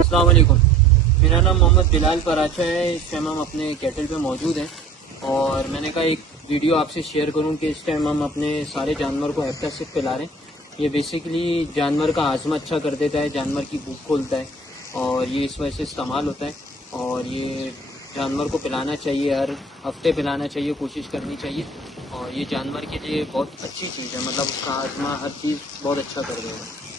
अस्सलाम वालेकुम। मेरा नाम मोहम्मद बिलाल पराचा है। इस टाइम हम अपने कैटल पे मौजूद हैं और मैंने कहा एक वीडियो आपसे शेयर करूं कि इस टाइम हम अपने सारे जानवर को हेप्टा सिर्फ पिला रहे हैं। ये बेसिकली जानवर का हाजमा अच्छा कर देता है, जानवर की भूख खोलता है और ये इस वजह से इस्तेमाल होता है। और ये जानवर को पिलाना चाहिए, हर हफ्ते पिलाना चाहिए, कोशिश करनी चाहिए। और ये जानवर के लिए बहुत अच्छी चीज़ है, मतलब उसका हाजमा हर चीज़ बहुत अच्छा कर देगा।